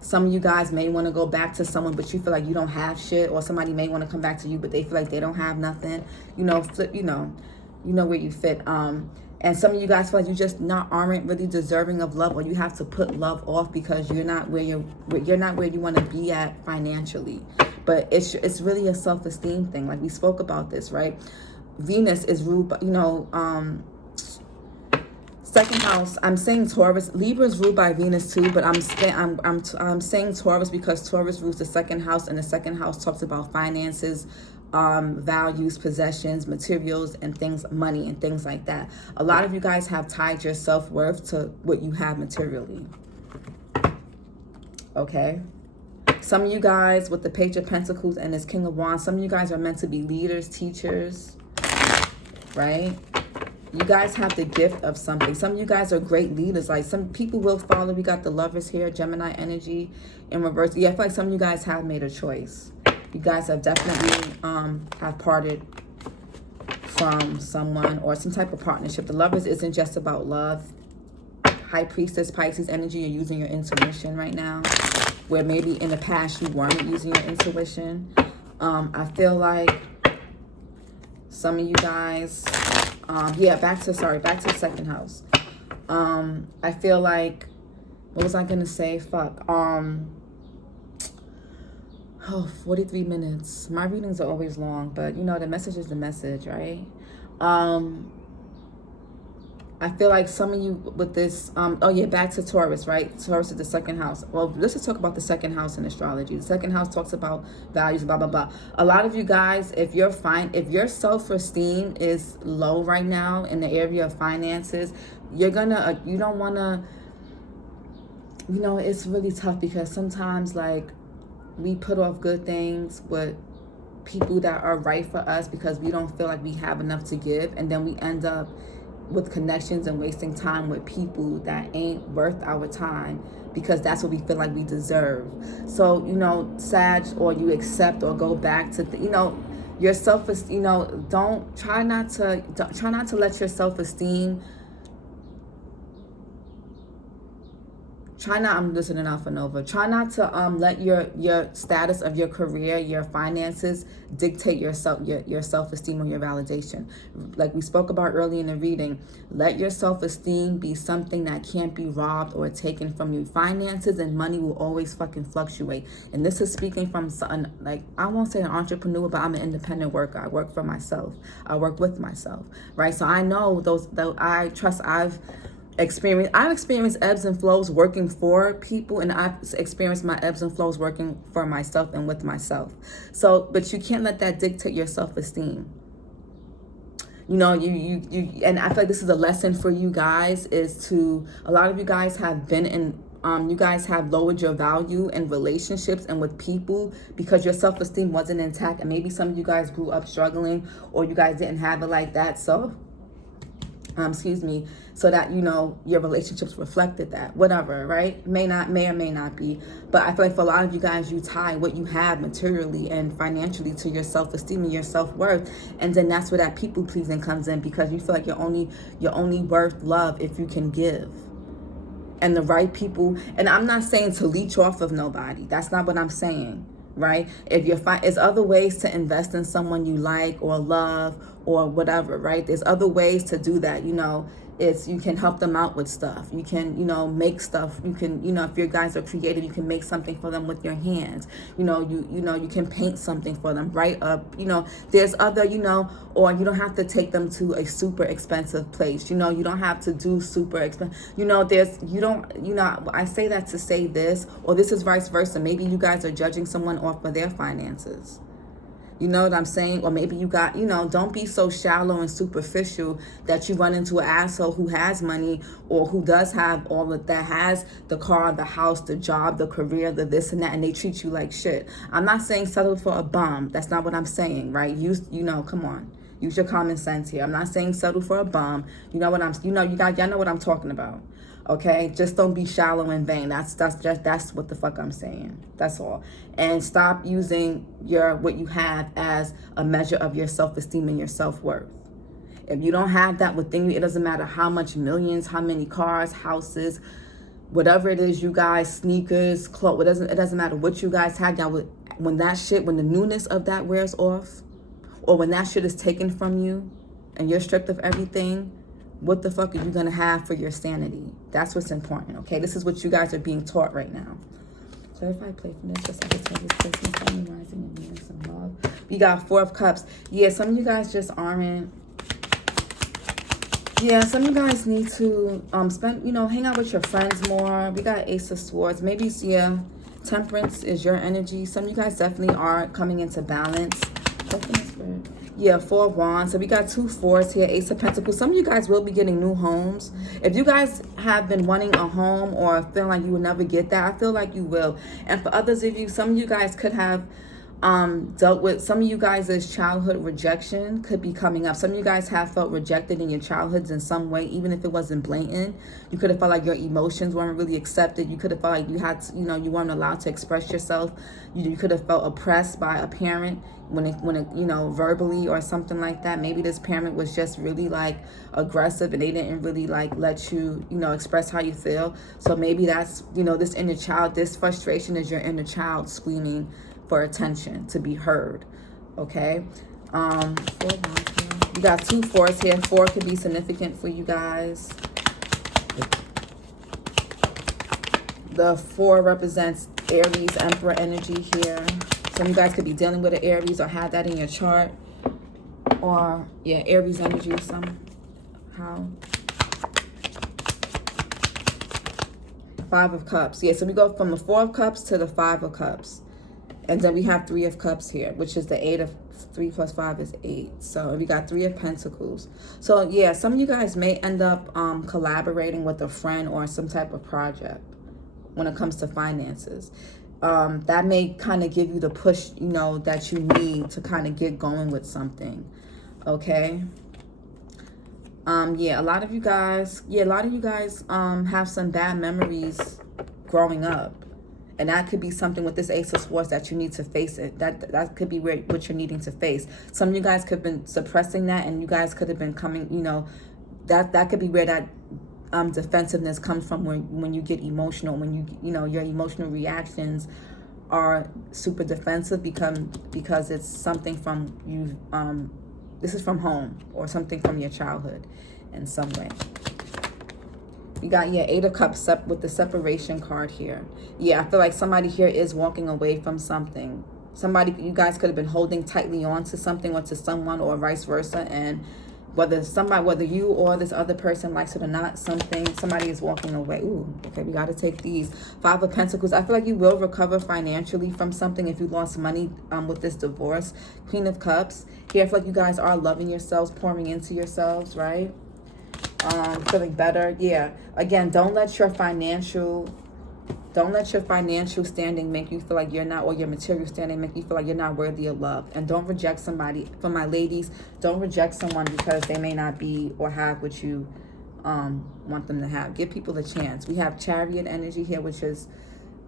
Some of you guys may want to go back to someone, but you feel like you don't have shit, or somebody may want to come back to you, but they feel like they don't have nothing. Flip, where you fit. And some of you guys feel like you just aren't really deserving of love, or you have to put love off because you're not where you want to be at financially. But it's really a self-esteem thing. Like, we spoke about this, right? Venus is ruled by, second house. I'm saying Taurus. Libra is ruled by Venus too, but I'm saying Taurus because Taurus rules the second house, and the second house talks about finances, values, possessions, materials, and things, money and things like that. A lot of you guys have tied your self-worth to what you have materially. Okay? Some of you guys with the Page of Pentacles and this King of Wands, some of you guys are meant to be leaders, teachers, right? You guys have the gift of something. Some of you guys are great leaders. Like, some people will follow. We got the Lovers here, Gemini energy in reverse. Yeah, I feel like some of you guys have made a choice. You guys have definitely have parted from someone or some type of partnership. The Lovers isn't just about love. High Priestess, Pisces energy, you're using your intuition right now, where maybe in the past you weren't using your intuition. I feel like some of you guys, back to the second house. I feel like, what was I gonna say? 43 minutes. My readings are always long, but the message is the message, right? I feel like some of you with this, back to Taurus, right? Taurus is the second house. Well, let's just talk about the second house in astrology. The second house talks about values, blah, blah, blah. A lot of you guys, if your self-esteem is low right now in the area of finances, you don't want to, it's really tough because sometimes, like, we put off good things with people that are right for us because we don't feel like we have enough to give, and then we end up with connections and wasting time with people that ain't worth our time because that's what we feel like we deserve. So, Sag, or you accept or go back to your self-esteem. Try not to let your self-esteem try not, I'm listening out for Nova. Try not to let your status of your career, your finances dictate your self-esteem or your validation. Like we spoke about early in the reading, let your self-esteem be something that can't be robbed or taken from you. Finances and money will always fucking fluctuate. And this is speaking from like, I won't say an entrepreneur, but I'm an independent worker. I work for myself. I work with myself, right? So I know I've experienced ebbs and flows working for people, and I've experienced my ebbs and flows working for myself and with myself. So, but you can't let that dictate your self-esteem. You know, you and I feel like this is a lesson for you guys, is to, a lot of you guys have been in, you guys have lowered your value in relationships and with people because your self-esteem wasn't intact, and maybe some of you guys grew up struggling, or you guys didn't have it like that. So so that, you know, your relationships reflected that, whatever, right? May or may not be. But I feel like for a lot of you guys, you tie what you have materially and financially to your self-esteem and your self-worth. And then that's where that people pleasing comes in, because you feel like you're only worth love if you can give. And the right people, and I'm not saying to leech off of nobody. That's not what I'm saying. Right? If you're there's other ways to invest in someone you like or love or whatever, right? There's other ways to do that. You know, you can help them out with stuff. You can, you know, make stuff. You can, you know, if your guys are creative, you can make something for them with your hands. You know, you can paint something for them, write up, you know, there's other, you know, or you don't have to take them to a super expensive place. You know, you don't have to do super expensive, you know, I say that to say this, or this is vice versa. Maybe you guys are judging someone off of their finances. You know what I'm saying? Or maybe you got, you know, don't be so shallow and superficial that you run into an asshole who has money, or who does have all of that, has the car, the house, the job, the career, the this and that, and they treat you like shit. I'm not saying settle for a bum. That's not what I'm saying, right? You know, come on. Use your common sense here. I'm not saying settle for a bum. You know what y'all know what I'm talking about. Okay, just don't be shallow and vain. That's what the fuck I'm saying. That's all. And stop using what you have as a measure of your self-esteem and your self-worth. If you don't have that within you, it doesn't matter how much millions, how many cars, houses, whatever it is, you guys, sneakers, clothes. It doesn't matter what you guys have. When the newness of that wears off, or when that shit is taken from you, and you're stripped of everything, what the fuck are you gonna have for your sanity? That's what's important, okay? This is what you guys are being taught right now. Clarified playfulness for Sagittarius, placement, family, rising, and Venus, and love. We got Four of Cups. Yeah, some of you guys just aren't. Yeah, some of you guys need to hang out with your friends more. We got Ace of Swords. Maybe, yeah, Temperance is your energy. Some of you guys definitely are coming into balance. Yeah, Four of Wands. So we got 2 4s here, Ace of Pentacles. Some of you guys will be getting new homes. If you guys have been wanting a home or feeling like you will never get that, I feel like you will. And for others of you, some of you guys could have dealt with, some of you guys' childhood rejection could be coming up. Some of you guys have felt rejected in your childhoods in some way, even if it wasn't blatant. You could have felt like your emotions weren't really accepted. You could have felt like you had to, you weren't allowed to express yourself. You could have felt oppressed by a parent when it verbally or something like that. Maybe this parent was just really like aggressive, and they didn't really like let you, express how you feel. So maybe that's, this inner child, this frustration is your inner child screaming for attention, to be heard. Okay. You got 2 4s here. 4 could be significant for you guys. The 4 represents Aries, Emperor energy here. Some of you guys could be dealing with an Aries or have that in your chart. Or, yeah, Aries energy somehow. 5 of Cups. Yeah, so we go from the 4 of Cups to the 5 of Cups. And then we have 3 of Cups here, which is the 8 of 3 plus 5 is 8. So we got 3 of Pentacles. So yeah, some of you guys may end up collaborating with a friend or some type of project when it comes to finances. That may kind of give you the push, that you need to kind of get going with something. Okay. Yeah, a lot of you guys have some bad memories growing up. And that could be something with this Ace of Swords that you need to face it. That could be what you're needing to face. Some of you guys could have been suppressing that, and you guys could have been coming, that could be where that defensiveness comes from when you get emotional, when you know, your emotional reactions are super defensive because it's something from you, this is from home or something from your childhood in some way. You got your 8 of Cups up with the separation card here. Yeah, I feel like somebody here is walking away from something. Somebody, you guys could have been holding tightly on to something or to someone, or vice versa, and whether you or this other person likes it or not, somebody is walking away. Ooh, okay, we got to take these. 5 of Pentacles. I feel like you will recover financially from something if you lost money with this divorce. Queen of Cups. Here, I feel like you guys are loving yourselves, pouring into yourselves, right? Feeling better. Yeah. Again, don't let your financial standing make you feel like you're not, or your material standing make you feel like you're not worthy of love. And don't reject somebody. For my ladies, don't reject someone because they may not be or have what you want them to have. Give people a chance. We have Chariot energy here, which is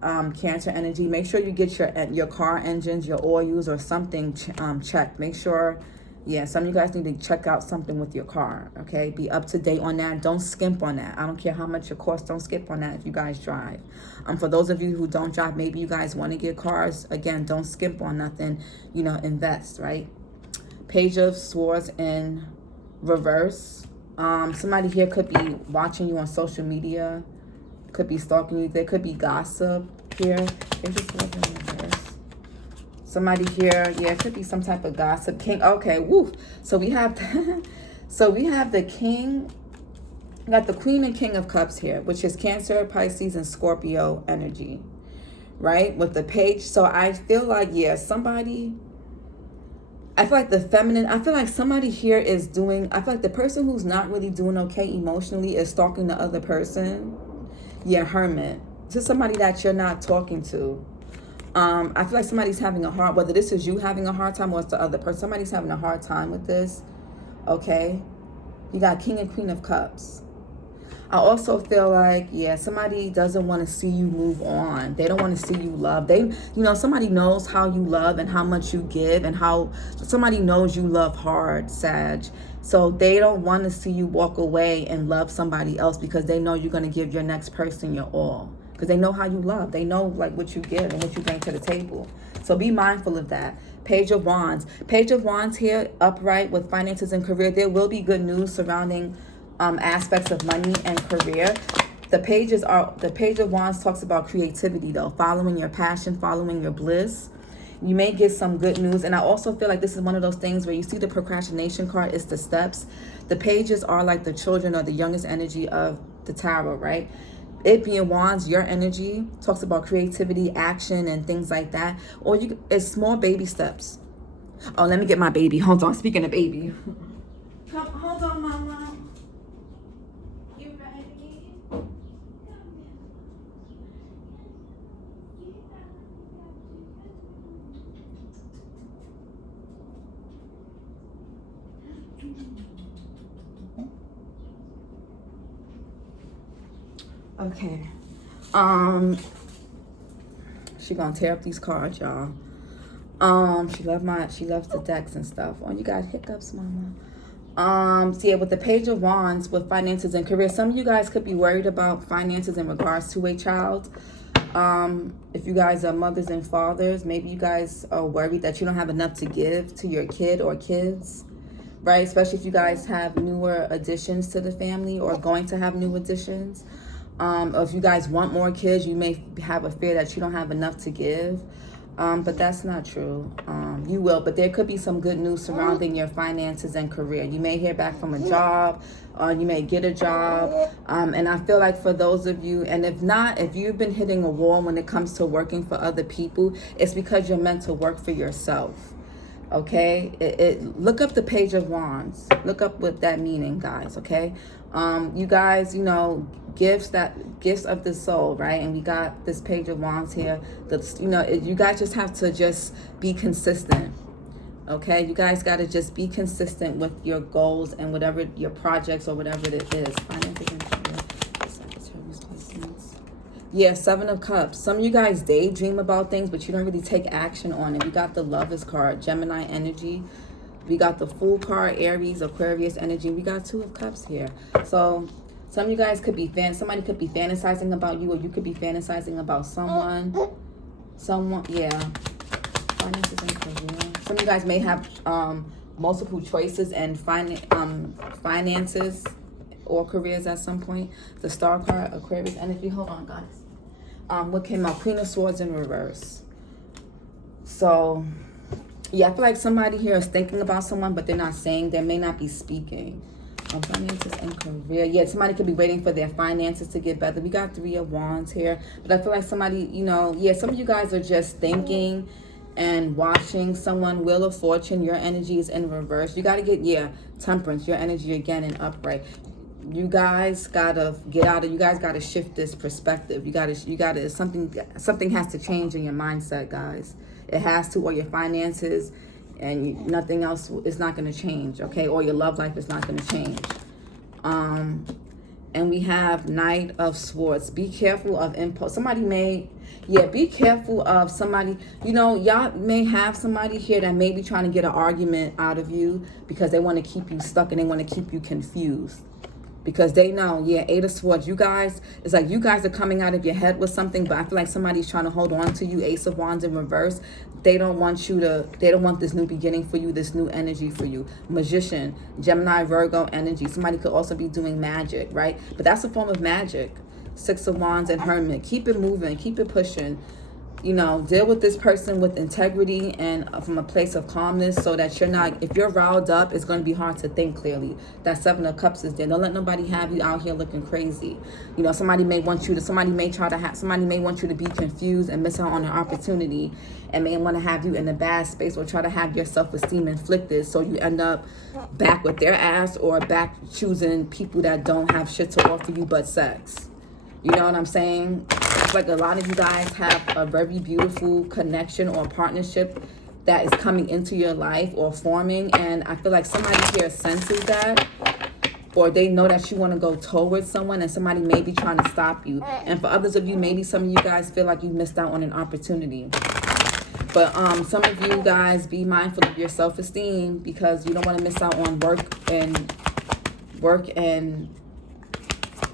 Cancer energy. Make sure you get your car engines, your oils, or something checked. Make sure. Yeah, some of you guys need to check out something with your car, okay? Be up to date on that. Don't skimp on that. I don't care how much it costs. Don't skip on that if you guys drive. For those of you who don't drive, maybe you guys want to get cars. Again, don't skimp on nothing. You know, invest, right? Page of Swords in reverse. Somebody here could be watching you on social media. Could be stalking you. There could be gossip here. Page of Swords in reverse. Somebody here, yeah, it could be some type of gossip. King, okay, woo. So we have, we have the King, we got the Queen and King of Cups here, which is Cancer, Pisces, and Scorpio energy, right? With the Page. So I feel like, yeah, somebody, I feel like the feminine, I feel like somebody here is doing, I feel like the person who's not really doing okay emotionally is stalking the other person. Yeah, Hermit. This is somebody that you're not talking to. I feel like somebody's having a hard, whether this is you having a hard time or it's the other person, somebody's having a hard time with this, okay? You got King and Queen of Cups. I also feel like, yeah, somebody doesn't want to see you move on. They don't want to see you love. Somebody knows how you love and how much you give, and how somebody knows you love hard, Sag. So they don't want to see you walk away and love somebody else because they know you're going to give your next person your all. Because they know how you love. They know like what you give and what you bring to the table. So be mindful of that. Page of Wands. Page of Wands here, upright with finances and career. There will be good news surrounding aspects of money and career. The Page of Wands talks about creativity though. Following your passion, following your bliss. You may get some good news. And I also feel like this is one of those things where you see the procrastination card, it's the steps. The pages are like the children or the youngest energy of the tarot, right? It being Wands, your energy talks about creativity, action, and things like that. Or it's small baby steps. Oh, let me get my baby. Hold on. Speaking of baby. Come, hold on, Mama. You ready? Okay. She gonna tear up these cards, y'all. She loves the decks and stuff. Oh, you got hiccups, Mama. So yeah, with the Page of Wands with finances and career, some of you guys could be worried about finances in regards to a child. If you guys are mothers and fathers, maybe you guys are worried that you don't have enough to give to your kid or kids, right? Especially if you guys have newer additions to the family or going to have new additions. Or if you guys want more kids, you may have a fear that you don't have enough to give. But that's not true. You will, but there could be some good news surrounding your finances and career. You may hear back from a job, or you may get a job. And I feel like for those of you, and if not, if you've been hitting a wall when it comes to working for other people, it's because you're meant to work for yourself. Okay, look up the Page of Wands. Look up what that meaning, guys. Okay, you guys, gifts of the soul, right? And we got this Page of Wands here. You guys just have to just be consistent. Okay, you guys got to just be consistent with your goals and whatever your projects or whatever it is. Yeah, 7 of Cups. Some of you guys daydream about things, but you don't really take action on it. We got the Lovers card, Gemini energy. We got the Fool card, Aries, Aquarius energy. We got 2 of Cups here. So Some of you guys could be somebody could be fantasizing about you, or you could be fantasizing about someone. Yeah. Finances and career. Some of you guys may have multiple choices and finances or careers at some point. The Star card, Aquarius energy. Hold on, guys. What came out? Queen of Swords in reverse. So, yeah, I feel like somebody here is thinking about someone, but they're not saying. They may not be speaking. Finances and career. Yeah, somebody could be waiting for their finances to get better. We got 3 of Wands here. But I feel like somebody, you know, yeah, some of you guys are just thinking and watching someone. Wheel of Fortune, your energy is in reverse. You got to get, yeah, Temperance, your energy again in upright. You guys gotta get out of, you guys gotta shift this perspective. You gotta, something has to change in your mindset, guys. It has to, or your finances and nothing else is not going to change, okay? Or your love life is not going to change. And we have Knight of Swords. Be careful of impulse. Somebody may, yeah, be careful of somebody. You know, y'all may have somebody here that may be trying to get an argument out of you because they want to keep you stuck and they want to keep you confused. Because they know, yeah, 8 of Swords, you guys, it's like you guys are coming out of your head with something, but I feel like somebody's trying to hold on to you. Ace of Wands in reverse. They don't want you to, they don't want this new beginning for you, this new energy for you. Magician, Gemini, Virgo energy. Somebody could also be doing magic, right? But that's a form of magic. 6 of Wands and Hermit. Keep it moving, keep it pushing. You know, deal with this person with integrity and from a place of calmness so that you're not, if you're riled up, it's going to be hard to think clearly. That 7 of Cups is there. Don't let nobody have you out here looking crazy. You know, somebody may want you to, somebody may want you to be confused and miss out on an opportunity and may want to have you in a bad space or try to have your self-esteem inflicted so you end up back with their ass or back choosing people that don't have shit to offer you but sex. You know what I'm saying? It's like a lot of you guys have a very beautiful connection or partnership that is coming into your life or forming. And I feel like somebody here senses that, or they know that you want to go towards someone and somebody may be trying to stop you. And for others of you, maybe some of you guys feel like you missed out on an opportunity. But some of you guys, be mindful of your self-esteem because you don't want to miss out on work and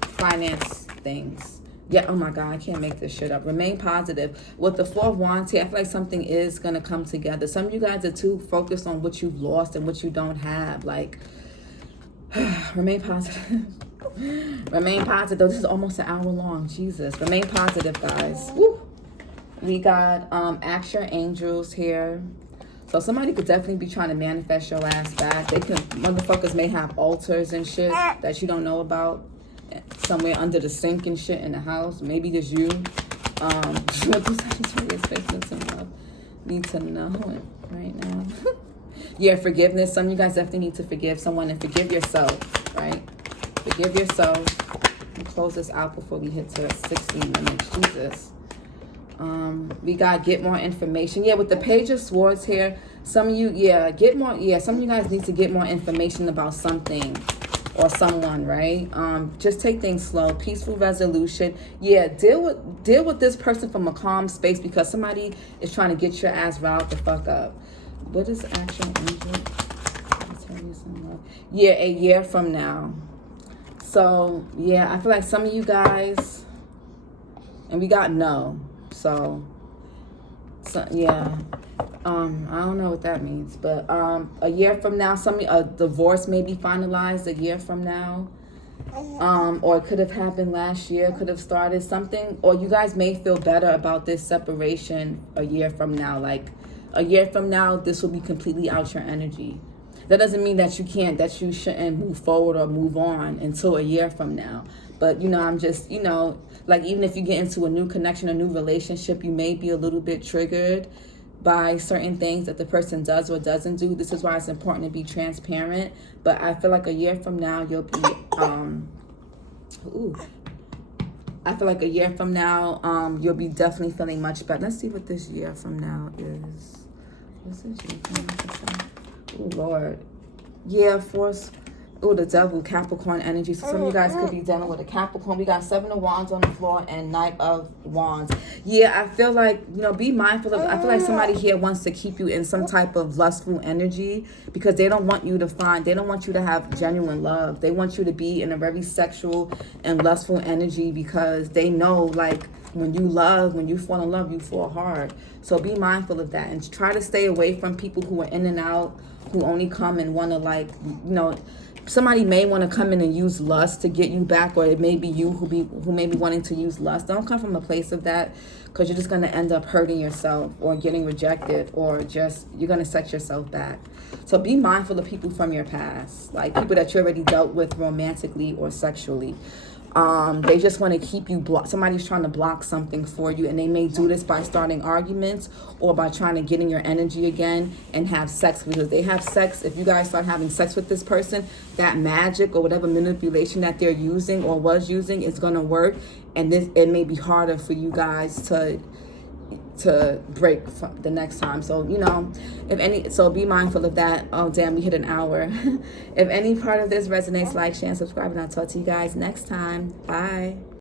finance things. Yeah, oh my God, I can't make this shit up. Remain positive. With the 4 of Wands here, I feel like something is going to come together. Some of you guys are too focused on what you've lost and what you don't have. Like, remain positive. Remain positive. This is almost an hour long. Jesus. Remain positive, guys. Woo. We got Ask Your Angels here. So somebody could definitely be trying to manifest your ass back. They can, motherfuckers may have altars and shit that you don't know about. Somewhere under the sink and shit in the house. Maybe just you. What do Sagittarius faces in love need to know it right now? Yeah, forgiveness. Some of you guys definitely need to forgive someone and forgive yourself, right? Forgive yourself. Let me close this out before we hit to 16 minutes. Jesus. We got get more information. Yeah, with the Page of Swords here, some of you, yeah, get more, yeah, some of you guys need to get more information about something or someone, right? Just take things slow. Peaceful resolution. Yeah, deal with this person from a calm space because somebody is trying to get your ass riled the fuck up. What is Action Angel? Yeah, a year from now. So, yeah, I feel like some of you guys, and we got no. So yeah. I don't know what that means, but a year from now, a divorce may be finalized a year from now, or it could have happened last year, could have started something, or you guys may feel better about this separation a year from now. Like a year from now, this will be completely out your energy. That doesn't mean that you shouldn't move forward or move on until a year from now. But, you know, I'm just, you know, like even if you get into a new connection, a new relationship, you may be a little bit triggered by certain things that the person does or doesn't do. This is why it's important to be transparent. But I feel like a year from now, you'll be, I feel like a year from now, you'll be definitely feeling much better. Let's see what this year from now is. What's this year from now? Oh, Lord. Yeah, force. Oh, the devil, Capricorn energy. So some of you guys could be dealing with a Capricorn. We got 7 of Wands on the floor and Knight of Wands. Yeah, I feel like, you know, be mindful of, I feel like somebody here wants to keep you in some type of lustful energy because they don't want you to they don't want you to have genuine love. They want you to be in a very sexual and lustful energy because they know, like, when you fall in love, you fall hard. So be mindful of that and try to stay away from people who are in and out, who only come and want to, like, you know, somebody may want to come in and use lust to get you back, or it may be you who may be wanting to use lust. Don't come from a place of that, because you're just going to end up hurting yourself or getting rejected, or just you're going to set yourself back. So be mindful of people from your past, like people that you already dealt with romantically or sexually. They just want to keep you blocked. Somebody's trying to block something for you, and they may do this by starting arguments or by trying to get in your energy again and have sex, because they have sex. If you guys start having sex with this person, that magic or whatever manipulation that they're using or was using is going to work, and it may be harder for you guys to break the next time. So, you know, so be mindful of that. Oh damn, we hit an hour. If any part of this resonates, like, share, and subscribe, and I'll talk to you guys next time. Bye.